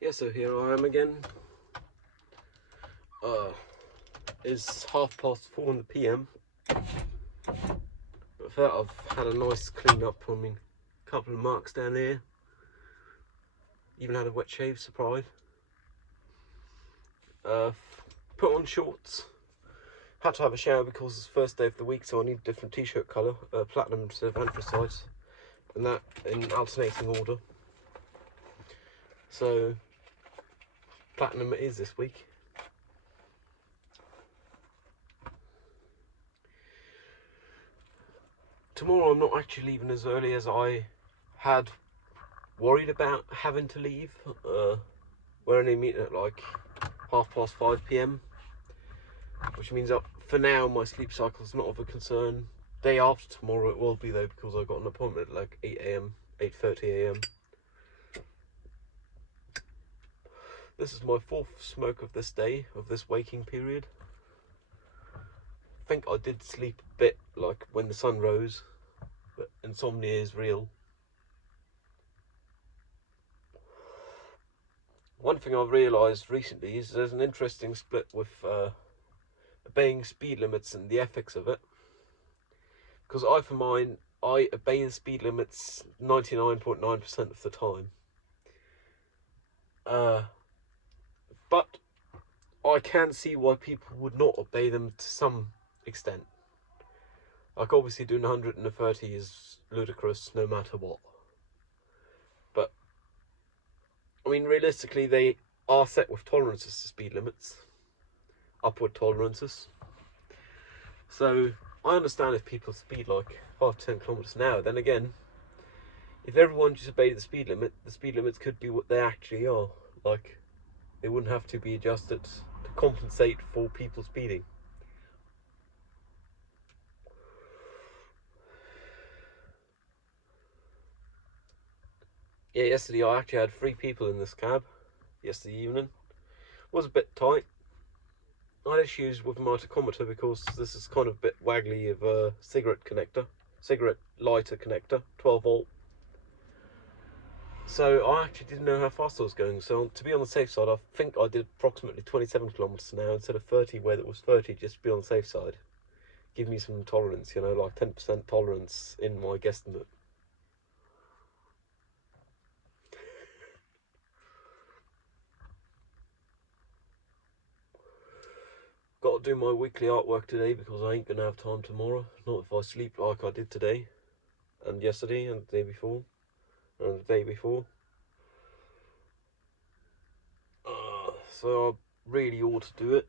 Yeah, so here I am again. It's 4:30 PM. I felt I've had a nice clean up. I mean, a couple of marks down here. Even had a wet shave, surprise. Uh, Put on shorts. Had to have a shower because it's the first day of the week, so I need a different t-shirt colour, platinum instead of anthracite, and that in alternating order. So platinum it is this week. Tomorrow I'm not actually leaving as early as I had worried about having to leave. We're only meeting at like 5:30 PM, which means that for now my sleep cycle is not of a concern. Day after tomorrow it will be though, because I've got an appointment at like 8 AM, 8:30 AM. This is my fourth smoke of this day, of this waking period. I think I did sleep a bit, like when the sun rose, but insomnia is real. One thing I've realised recently is there's an interesting split with obeying speed limits and the ethics of it. Because I, for mine, I obey the speed limits 99.9% of the time. But I can see why people would not obey them to some extent. Like, obviously doing 130 is ludicrous no matter what. But, I mean, realistically, they are set with tolerances to speed limits. Upward tolerances. So, I understand if people speed like 5-10 kilometers an hour. Then again, if everyone just obeyed the speed limits could be what they actually are. Like, they wouldn't have to be adjusted to compensate for people speeding. Yeah, yesterday I actually had 3 people in this cab. Yesterday evening. It was a bit tight. I had issues with my tachometer because this is kind of a bit waggly of a cigarette lighter connector, 12 volt. So I actually didn't know how fast I was going. So to be on the safe side, I think I did approximately 27 kilometers an hour instead of 30 where it was 30, just to be on the safe side. Give me some tolerance, you know, like 10% tolerance in my guesstimate. Got to do my weekly artwork today because I ain't gonna have time tomorrow. Not if I sleep like I did today, and yesterday, and the day before, and the day before. So I really ought to do it.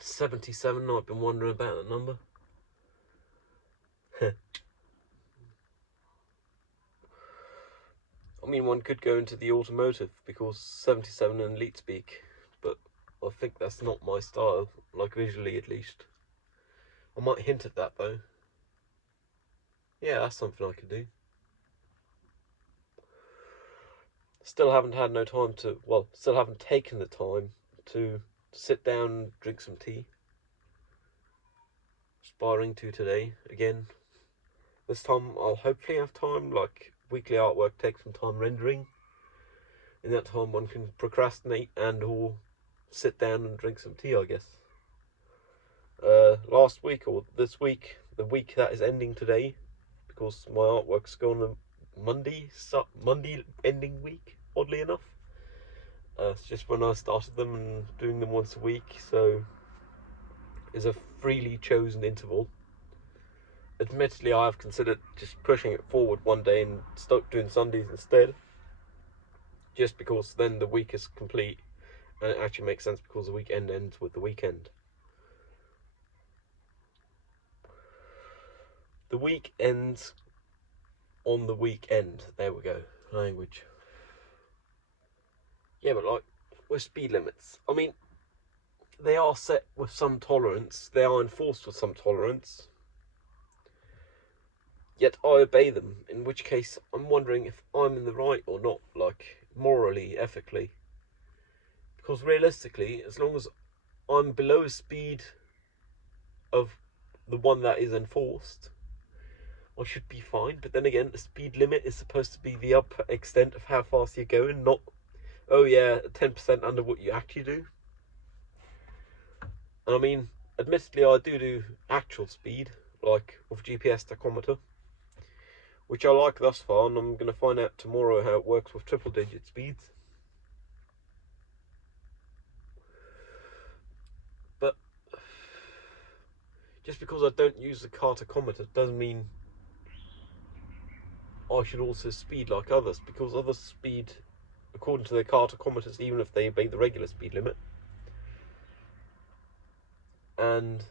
77, I've been wondering about that number. I mean, one could go into the automotive because 77 and elite speak, but I think that's not my style, like visually at least. I might hint at that though. Yeah, that's something I could do. Still haven't had no time to, well, still haven't taken the time to sit down and drink some tea. Aspiring to today, again. This time I'll hopefully have time, like weekly artwork takes some time rendering. In that time one can procrastinate and or sit down and drink some tea, I guess. Last week or this week, the week that is ending today, because my artwork's gone on Monday ending week, oddly enough. It's just when I started them and doing them once a week, so it's a freely chosen interval. Admittedly, I have considered just pushing it forward one day and start doing Sundays instead, just because then the week is complete, and it actually makes sense because the weekend ends with the weekend. The week ends on the weekend. There we go. Language. Yeah, but like with speed limits, I mean, they are set with some tolerance. They are enforced with some tolerance. Yet I obey them. In which case, I'm wondering if I'm in the right or not. Like morally, ethically. Because realistically, as long as I'm below speed of the one that is enforced, I should be fine. But then again, the speed limit is supposed to be the upper extent of how fast you're going, not oh yeah, 10% under what you actually do. And I mean, admittedly, I do actual speed, like with GPS tachometer, which I like thus far, and I'm going to find out tomorrow how it works with triple digit speeds. But just because I don't use the car tachometer doesn't mean I should also speed like others, because others speed according to their car tachometers even if they obey the regular speed limit. And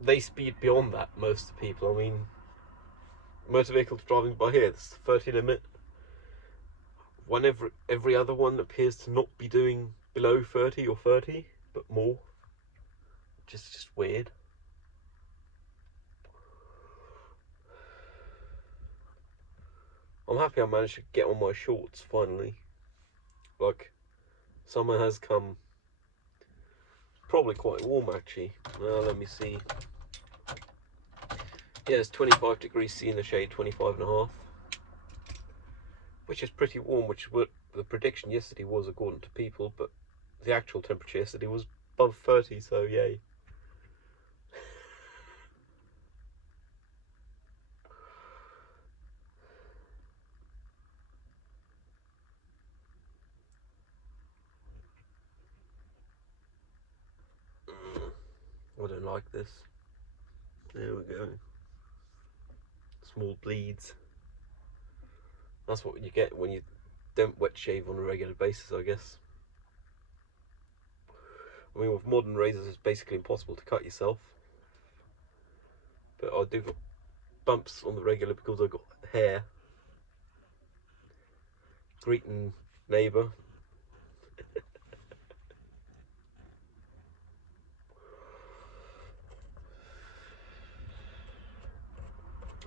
they speed beyond that, most of the people. I mean, motor vehicles driving by here, it's the 30 limit. Whenever every other one appears to not be doing below 30 or 30, but more. Just weird. I'm happy I managed to get on my shorts finally. Like, summer has come. Probably quite warm actually. Let me see. Yeah, it's 25 degrees C in the shade, 25 and a half. Which is pretty warm, which is what the prediction yesterday was according to people, but the actual temperature yesterday was above 30, so yay. I don't like this. There we go. Small bleeds. That's what you get when you don't wet shave on a regular basis, I guess. I mean, with modern razors, it's basically impossible to cut yourself. But I do got bumps on the regular because I've got hair. Greeting neighbour.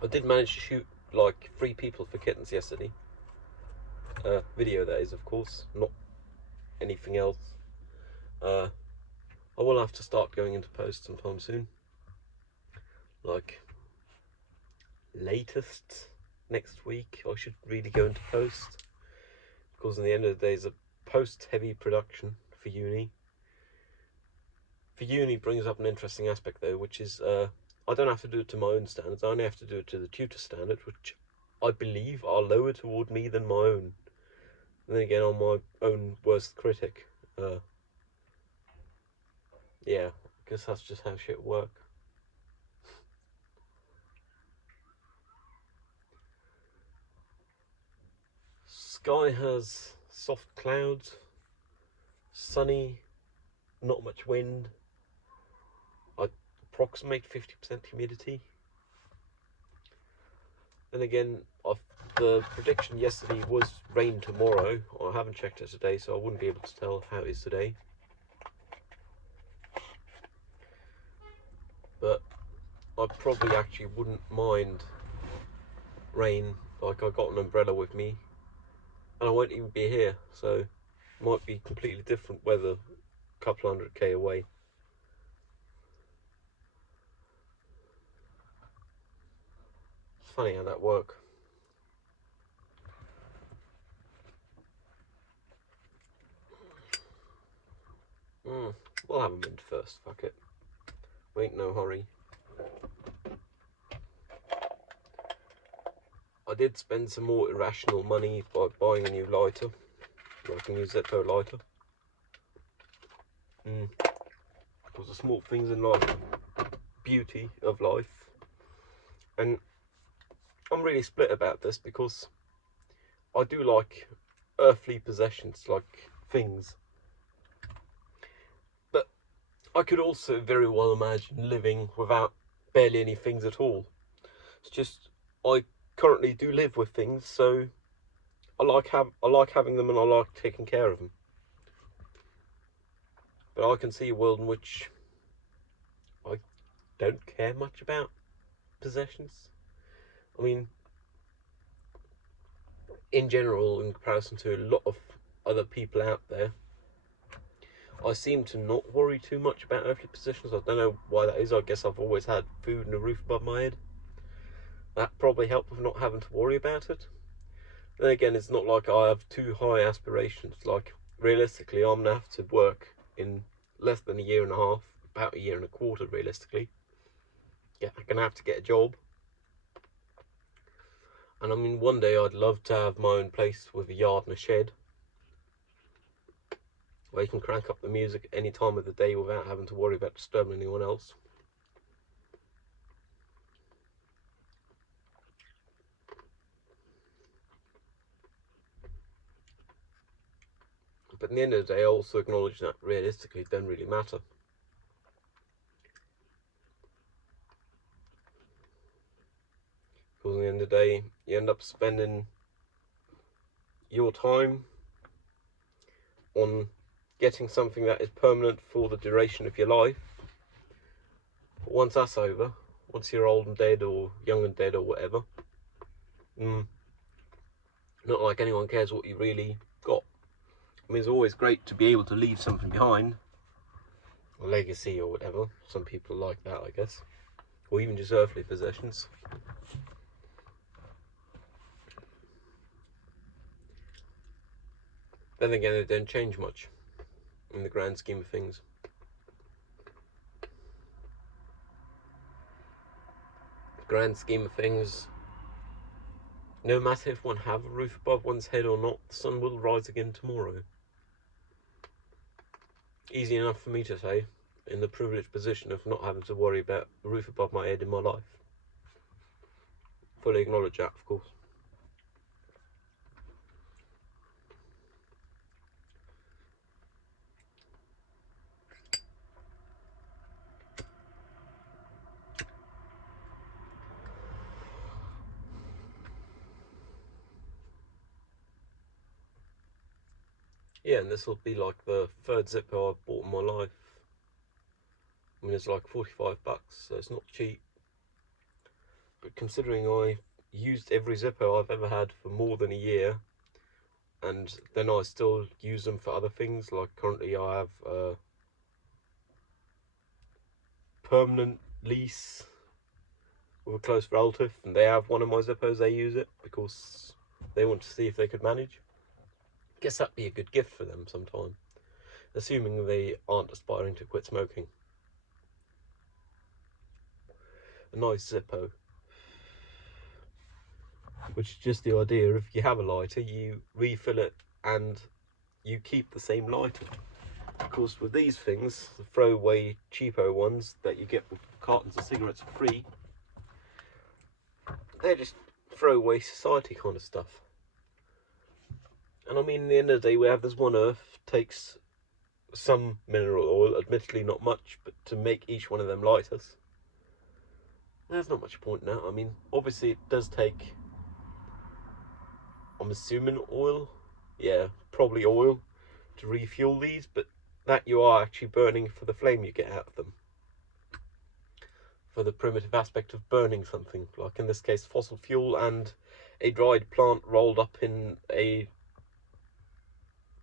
I did manage to shoot like 3 people for kittens yesterday. Video that is, of course, not anything else. I will have to start going into post sometime soon. Like, latest next week I should really go into post, because in the end of the day it's a post heavy production for uni. For uni brings up an interesting aspect though, which is I don't have to do it to my own standards, I only have to do it to the tutor standard, which I believe are lower toward me than my own. And then again, I'm my own worst critic. Yeah, I guess that's just how shit work. Sky has soft clouds, sunny, not much wind. I approximate 50% humidity. Then again, the prediction yesterday was rain tomorrow. I haven't checked it today, so I wouldn't be able to tell how it is today. But I probably actually wouldn't mind rain. Like, I got an umbrella with me, and I won't even be here, so it might be completely different weather a couple 100k away. It's funny how that works. We'll have a mint first, fuck it. We ain't no hurry. I did spend some more irrational money by buying a new lighter. Like a new Zeppo lighter. Because the small things in life, beauty of life. And I'm really split about this, because I do like earthly possessions, like things. But I could also very well imagine living without barely any things at all. It's just, I currently do live with things, so I like having them, and I like taking care of them. But I can see a world in which I don't care much about possessions. I mean, in general, in comparison to a lot of other people out there, I seem to not worry too much about earthly possessions. I don't know why that is. I guess I've always had food and a roof above my head. That probably helped with not having to worry about it. Then again, it's not like I have too high aspirations. Like, realistically, I'm gonna have to work in less than a year and a half, about a year and a quarter, realistically. Yeah, I'm gonna have to get a job. And I mean, one day I'd love to have my own place with a yard and a shed, where you can crank up the music any time of the day without having to worry about disturbing anyone else. But at the end of the day, I also acknowledge that realistically it doesn't really matter. Because at the end of the day, you end up spending your time on getting something that is permanent for the duration of your life. But once that's over, once you're old and dead or young and dead or whatever, not like anyone cares what you really got. I mean, it's always great to be able to leave something behind, a legacy or whatever. Some people like that, I guess, or even just earthly possessions. Then again, they don't change much in the grand scheme of things. The grand scheme of things, no matter if one have a roof above one's head or not, the sun will rise again tomorrow. Easy enough for me to say, in the privileged position of not having to worry about the roof above my head in my life. Fully acknowledge that, of course. Yeah, and this will be like the third Zippo I've bought in my life. I mean, it's like 45 bucks, so it's not cheap. But considering I used every Zippo I've ever had for more than a year, and then I still use them for other things, like currently I have a permanent lease with a close relative, and they have one of my Zippos, they use it because they want to see if they could manage. Guess that'd be a good gift for them sometime, assuming they aren't aspiring to quit smoking. A nice Zippo, which is just the idea, if you have a lighter, you refill it and you keep the same lighter. Of course, with these things, the throwaway cheapo ones that you get with cartons of cigarettes for free, they're just throwaway society kind of stuff. And I mean, at the end of the day, we have this one earth, takes some mineral oil, admittedly not much, but to make each one of them lighters, there's not much point in that. I mean, obviously it does take, I'm assuming oil, yeah, probably oil, to refuel these, but that you are actually burning for the flame you get out of them. For the primitive aspect of burning something, like in this case fossil fuel and a dried plant rolled up in a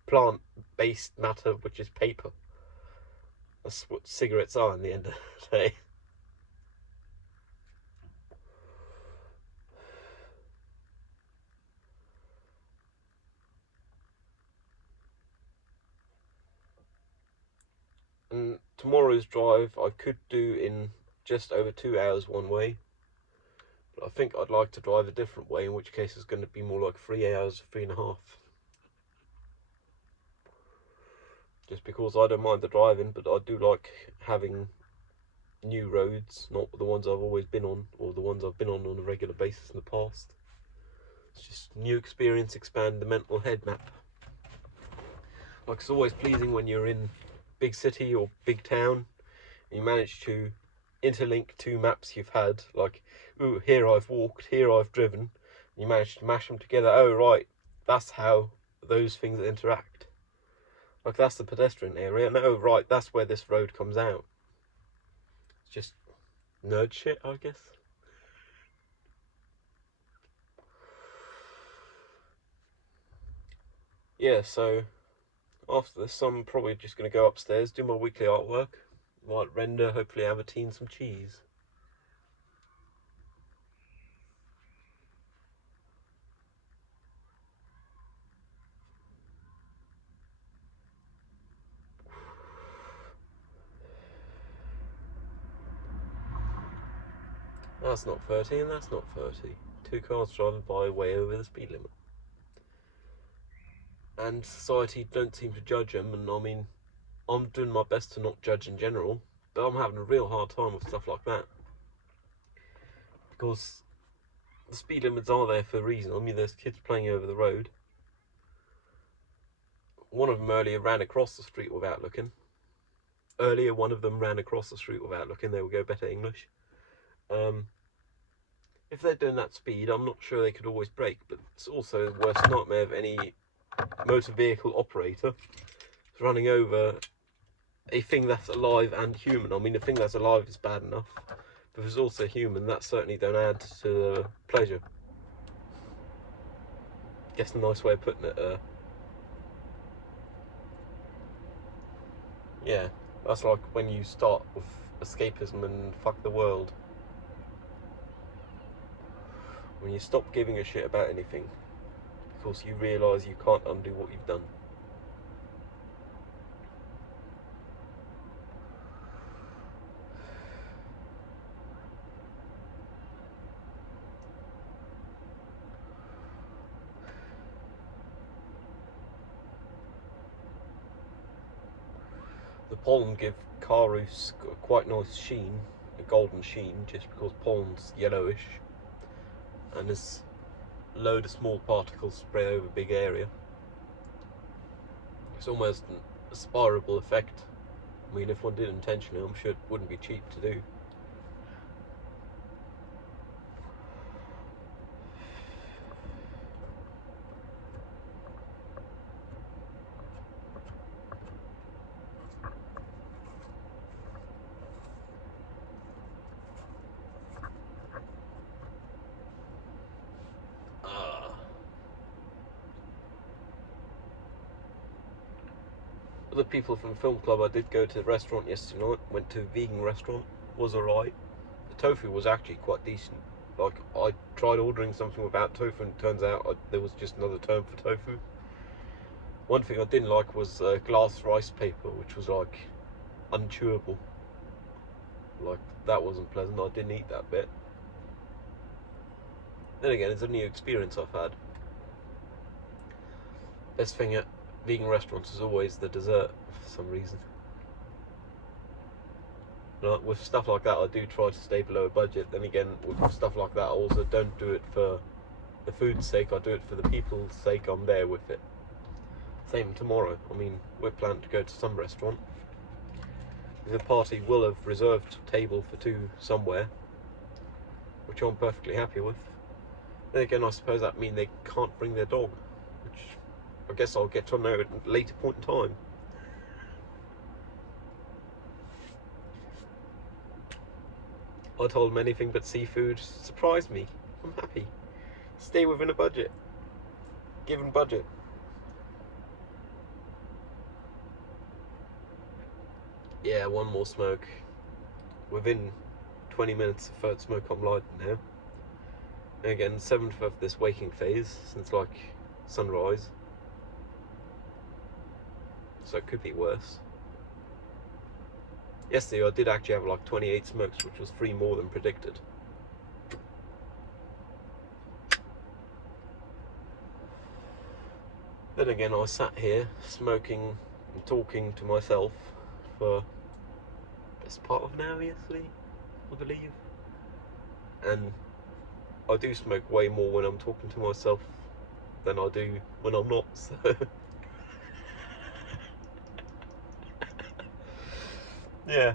plant-based matter, which is paper. That's what cigarettes are in the end of the day. And tomorrow's drive I could do in just over 2 hours one way, but I think I'd like to drive a different way, in which case it's going to be more like 3 hours, 3.5. Just because I don't mind the driving, but I do like having new roads, not the ones I've always been on, or the ones I've been on a regular basis in the past. It's just new experience, expand the mental head map. Like, it's always pleasing when you're in big city or big town and you manage to interlink two maps you've had, like, ooh, here I've walked, here I've driven. You manage to mash them together. Oh right, that's how those things interact. Like, that's the pedestrian area, and oh right, that's where this road comes out. It's just nerd shit, I guess. Yeah, so after this, I'm probably just going to go upstairs, do my weekly artwork, might render, hopefully have a tea and some cheese. That's not 30 and that's not 30. Two cars driving by way over the speed limit. And society don't seem to judge them, and I mean, I'm doing my best to not judge in general, but I'm having a real hard time with stuff like that. Because the speed limits are there for a reason. I mean, there's kids playing over the road. One of them earlier ran across the street without looking. One of them ran across the street without looking. There we go, better English. If they're doing that speed, I'm not sure they could always brake, but it's also the worst nightmare of any motor vehicle operator running over a thing that's alive and human. I mean, a thing that's alive is bad enough, but if it's also human, that certainly don't add to the pleasure. Guess a nice way of putting it. Yeah, that's like when you start with escapism and fuck the world. When you stop giving a shit about anything, because you realise you can't undo what you've done. The pollen give car roofs a quite nice sheen, a golden sheen, just because pollen's yellowish and there's a load of small particles spread over a big area. It's almost a spirable effect. I mean, if one did intentionally, I'm sure it wouldn't be cheap to do. Other people from film club, I did go to the restaurant yesterday night, went to a vegan restaurant, was alright. The tofu was actually quite decent. Like, I tried ordering something without tofu and it turns out there was just another term for tofu. One thing I didn't like was glass rice paper, which was like unchewable. Like, that wasn't pleasant, I didn't eat that bit. Then again, it's a new experience I've had. Best thing at vegan restaurants is always the dessert, for some reason. With stuff like that, I do try to stay below a budget. Then again, with stuff like that, I also don't do it for the food's sake, I do it for the people's sake I'm there with it. Same tomorrow. I mean, we're planning to go to some restaurant. The party will have reserved a table for two somewhere, which I'm perfectly happy with. Then again, I suppose that means they can't bring their dog, which I guess I'll get to know at a later point in time. I told them anything but seafood surprised me. I'm happy. Stay within a budget. Given budget. Yeah, one more smoke. Within 20 minutes of third smoke, I'm lighting now. And again, 7th of this waking phase since like sunrise. So it could be worse. Yesterday I did actually have like 28 smokes, which was 3 more than predicted. Then again, I sat here smoking and talking to myself for best part of an hour yesterday, I believe. And I do smoke way more when I'm talking to myself than I do when I'm not, so yeah.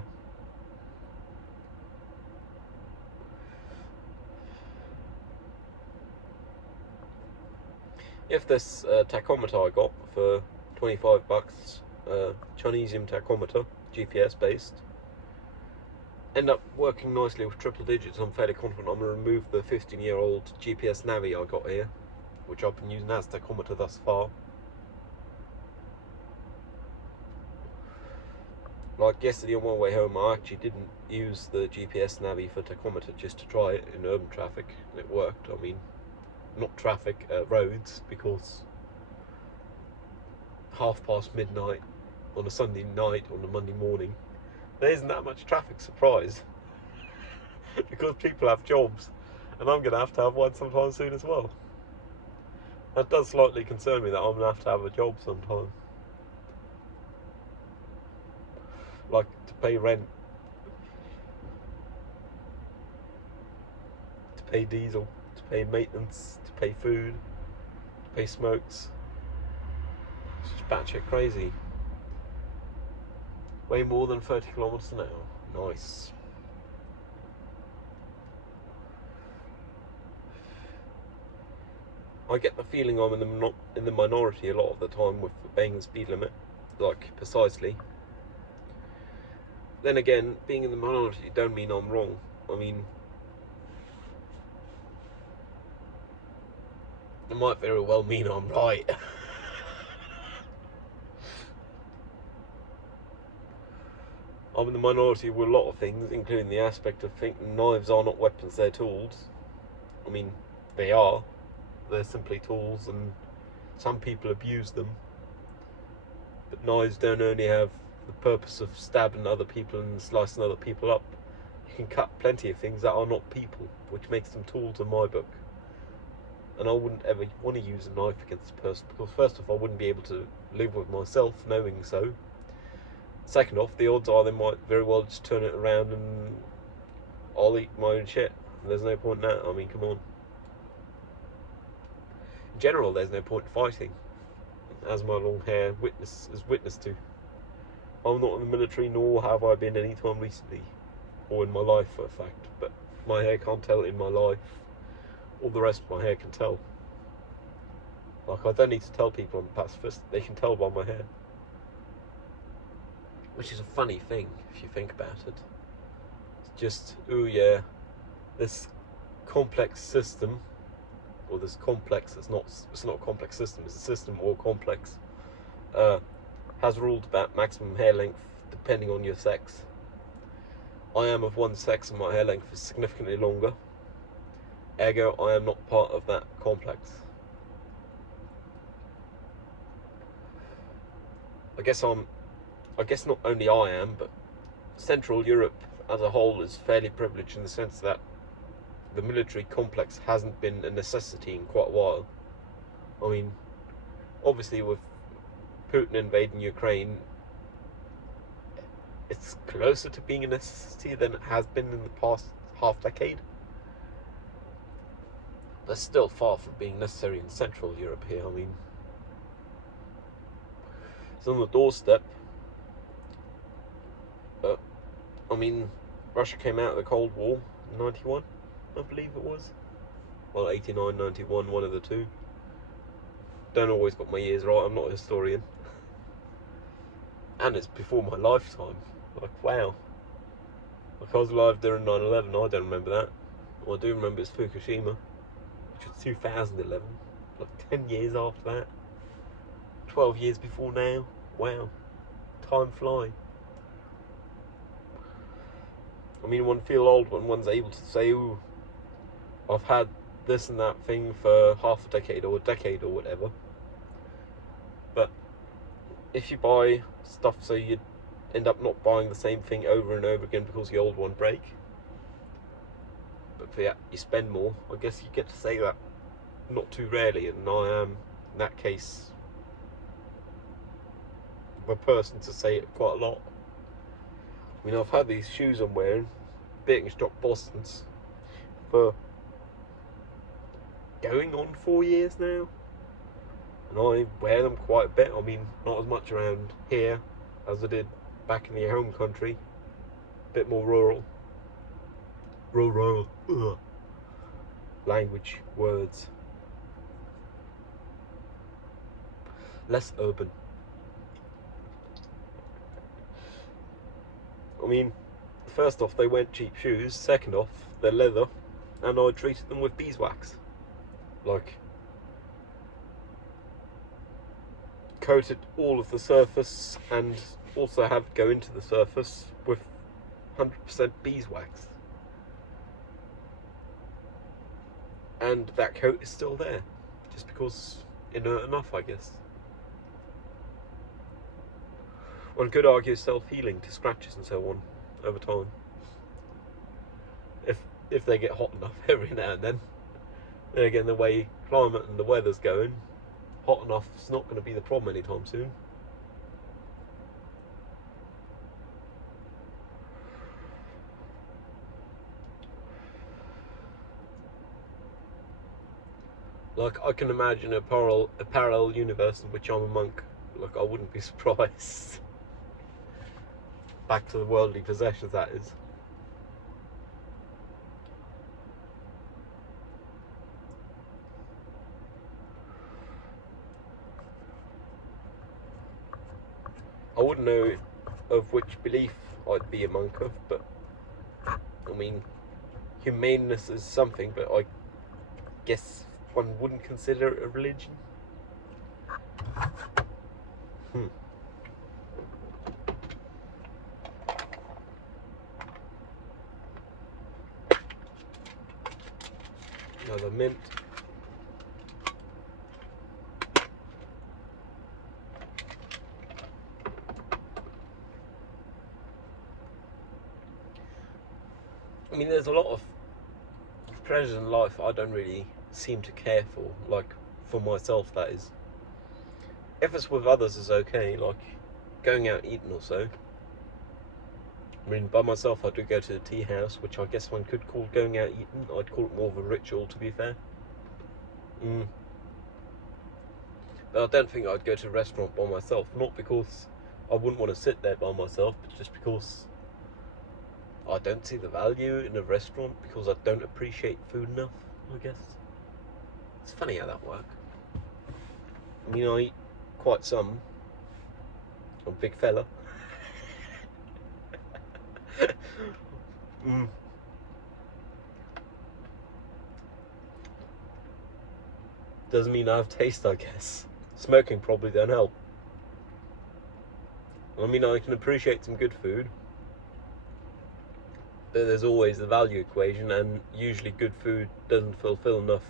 If this tachometer I got for 25 bucks, Chinesium tachometer, GPS based, end up working nicely with triple digits, I'm fairly confident I'm going to remove the 15-year-old GPS Navi I got here, which I've been using as tachometer thus far. Like yesterday on my way home, I actually didn't use the GPS Navi for tachometer just to try it in urban traffic, and it worked. I mean, not traffic, roads, because midnight on a Sunday night on a Monday morning, there isn't that much traffic, surprise. because people have jobs, and I'm going to have one sometime soon as well. That does slightly concern me that I'm going to have a job sometime. Like to pay rent, to pay diesel, to pay maintenance, to pay food, to pay smokes. It's just batshit crazy. Way more than 30 kilometers an hour. Nice. I get the feeling I'm in the minority a lot of the time with obeying the speed limit, like precisely. Then again, being in the minority don't mean I'm wrong. I mean, it might very well mean I'm right. I'm in the minority with a lot of things, including the aspect of thinking knives are not weapons, they're tools. I mean, they are. They're simply tools, and some people abuse them. But knives don't only have the purpose of stabbing other people and slicing other people up. You can cut plenty of things that are not people, which makes them tools in my book. And I wouldn't ever want to use a knife against a person, because first off, I wouldn't be able to live with myself knowing so. Second off, the odds are they might very well just turn it around and I'll eat my own shit. There's no point in that. I mean, come on. In general, there's no point in fighting, as my long hair is witness to. I'm not in the military, nor have I been any time recently, or in my life for a fact, but my hair can't tell in my life. All the rest of my hair can tell. Like, I don't need to tell people I'm a pacifist, they can tell by my hair. Which is a funny thing, if you think about it. It's just, ooh yeah, this complex system, or this complex, it's not a complex system, it's a system or complex, has ruled about maximum hair length depending on your sex. I am of one sex and my hair length is significantly longer. Ergo, I am not part of that complex. I guess not only I am, but Central Europe as a whole is fairly privileged in the sense that the military complex hasn't been a necessity in quite a while. I mean, obviously with Putin invading Ukraine, it's closer to being a necessity than it has been in the past half decade. But still far from being necessary in Central Europe here. I mean, it's on the doorstep. But, I mean, Russia came out of the Cold War in 91, I believe it was. Well, 89, 91, one of the two. Don't always got my years right, I'm not a historian. And it's before my lifetime. Like, wow. Like, I was alive during 9/11, I don't remember that. What I do remember is Fukushima, which was 2011. Like, 10 years after that. 12 years before now. Wow. Time flies. I mean, one feels old when one's able to say, ooh, I've had this and that thing for half a decade or whatever. But if you buy stuff so you end up not buying the same thing over and over again because the old one break, but for that you spend more, I guess you get to say that not too rarely, and I am, in that case, the person to say it quite a lot. I mean, I've had these shoes I'm wearing, Birkenstock Bostons, for going on 4 years now, and I wear them quite a bit. I mean, not as much around here as I did back in the home country, a bit more rural. Ugh. Language, words, less urban. I mean, first off, they weren't cheap shoes. Second off, they're leather, and I treated them with beeswax. Like, coated all of the surface and also have it go into the surface with 100% beeswax. And that coat is still there, just because inert enough, I guess. One could argue self-healing to scratches and so on over time. If if they get hot enough every now and then. Then again, the way climate and the weather's going, hot enough is not going to be the problem anytime soon. Like, I can imagine a parallel universe in which I'm a monk. Like, I wouldn't be surprised. Back to the worldly possessions, that is. I wouldn't know of which belief I'd be a monk of, but I mean, humaneness is something, but I guess one wouldn't consider it a religion. Another mint. I mean, there's a lot of treasures in life I don't really seem to care for, like, for myself, that is. If it's with others is okay, like going out eating or so. I mean, by myself I do go to the tea house, which I guess one could call going out eating. I'd call it more of a ritual, to be fair. But I don't think I'd go to a restaurant by myself, not because I wouldn't want to sit there by myself, but just because I don't see the value in a restaurant, because I don't appreciate food enough, I guess. It's funny how that works. I mean, I eat quite some. I'm a big fella. Doesn't mean I have taste, I guess. Smoking probably don't help. I mean, I can appreciate some good food, but there's always the value equation, and usually good food doesn't fulfill enough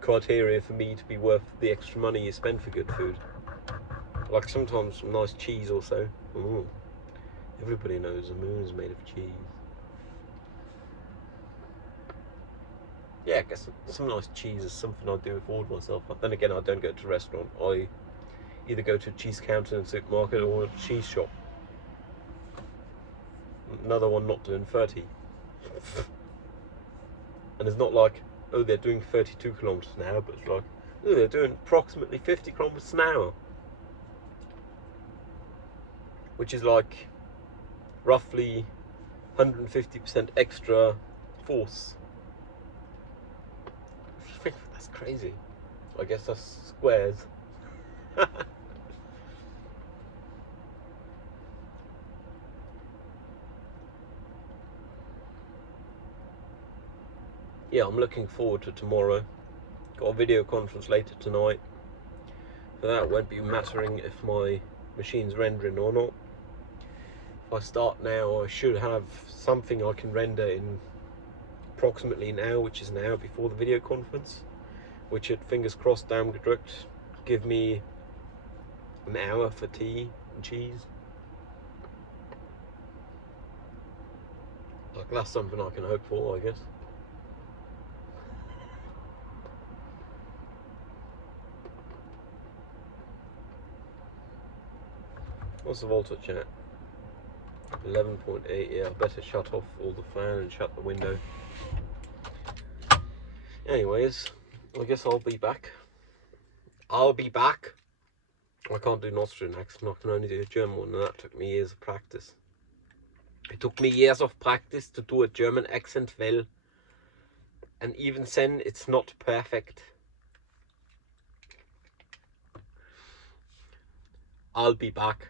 criteria for me to be worth the extra money you spend for good food. Like sometimes some nice cheese or so. Ooh. Everybody knows the moon is made of cheese. Yeah, I guess some nice cheese is something I do afford myself. But then again, I don't go to a restaurant. I either go to a cheese counter in a supermarket or a cheese shop. Another one not doing 30. And it's not like, oh, they're doing 32 kilometers an hour, but it's like, oh, they're doing approximately 50 kilometers an hour. Which is like roughly 150% extra force. That's crazy. I guess that's squares. Yeah, I'm looking forward to tomorrow. Got a video conference later tonight. For that, it won't be mattering if my machine's rendering or not. If I start now, I should have something I can render in approximately an hour, which is an hour before the video conference, which should, fingers crossed, damn good, give me an hour for tea and cheese. Like, that's something I can hope for, I guess. What's the voltage at? 11.8. Yeah, I better shut off all the fan and shut the window. Anyways, I guess I'll be back. I can't do an Austrian accent, I can only do a German one, and that took me years of practice. It took me years of practice to do a German accent well, and even then it's not perfect. I'll be back.